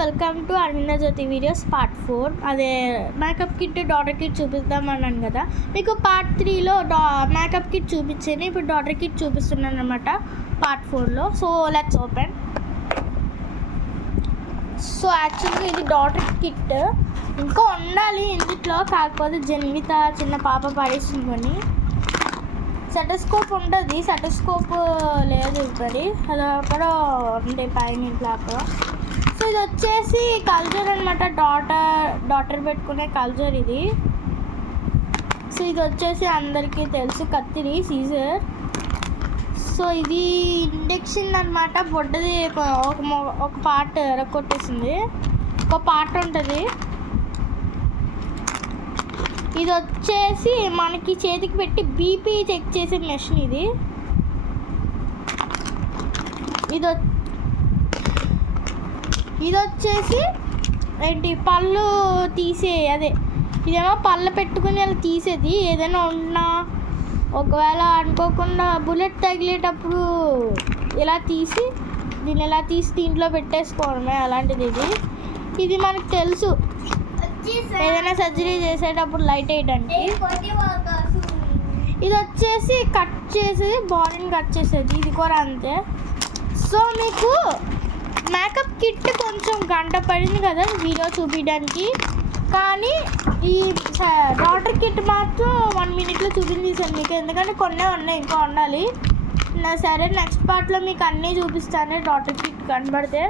Welcome to Aravinda Jyothi videos part 4. అదే makeup kit daughter kit చూపిద్దామన్నాను కదా. మీకు పార్ట్ 3లో మేకప్ కిట్ చూపించాను, ఇప్పుడు డాటర్ కిట్ చూపిస్తున్నాను అనమాట పార్ట్ 4లో. So let's open. సో యాక్చువల్గా ఇది డాటర్ కిట్ ఇంకా ఉండాలి ఇందులో, కాకపోతే జన్విత చిన్న పాప పడేసుకొని సెటోస్కోప్ ఉంటుంది, సెటోస్కోప్ లేదు ఇప్పుడు, అలా కూడా ఉంటాయి పైన ఇంట్లో అక్కడ. సో ఇది వచ్చేసి కల్చర్ అనమాట, డాటర్ పెట్టుకునే కల్చర్ ఇది. సో ఇది వచ్చేసి అందరికీ తెలుసు కత్తిరి సీజర్. సో ఇది ఇంజెక్షన్ అనమాట, బొడ్డది ఒక పార్ట్ ఎరగొట్టేసింది, ఒక పార్ట్ ఉంటుంది. ఇది వచ్చేసి మనకి చేతికి పెట్టి బీపీ చెక్ చేసే మెషిన్ ఇది. ఇది వచ్చేసి ఏంటి పళ్ళు తీసే, అదే ఇదేమో పళ్ళు పెట్టుకుని అలా తీసేది. ఏదైనా ఉన్నా ఒకవేళ అనుకోకుండా బుల్లెట్ తగిలేటప్పుడు ఇలా తీసి దీన్ని ఇలా తీసి దీంట్లో పెట్టేసుకోవడమే, అలాంటిది ఇది. ఇది మనకు తెలుసు ఏదైనా సర్జరీ చేసేటప్పుడు లైట్ వేయడానికి. ఇది వచ్చేసి కట్ చేసేది, బాడీని కట్ చేసేది, ఇది కూడా అంతే. సో మీకు మేకప్ కిట్ కొంచెం గంట పడింది కదా వీడియో చూపించడానికి, కానీ ఈ డాటర్ కిట్ మాత్రం 1 minute చూపించేసాను మీకు, ఎందుకంటే కొన్నే ఉన్నాయి ఇంకా ఉండాలి. సరే నెక్స్ట్ పార్ట్లో మీకు అన్నీ చూపిస్తాను డాటర్ కిట్ కనబడితే.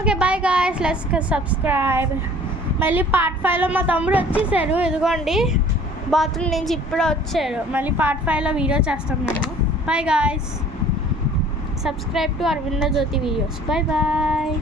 Okay bye guys, let's subscribe. మళ్ళీ పార్ట్ 5లో మా తమ్ముడు వచ్చేసారు, ఇదిగోండి బాత్రూమ్ నుంచి ఇప్పుడే వచ్చారు. మళ్ళీ పార్ట్ 5లో వీడియో చేస్తాం మేము. Bye guys, subscribe to Aravinda Jyothi videos. Bye bye.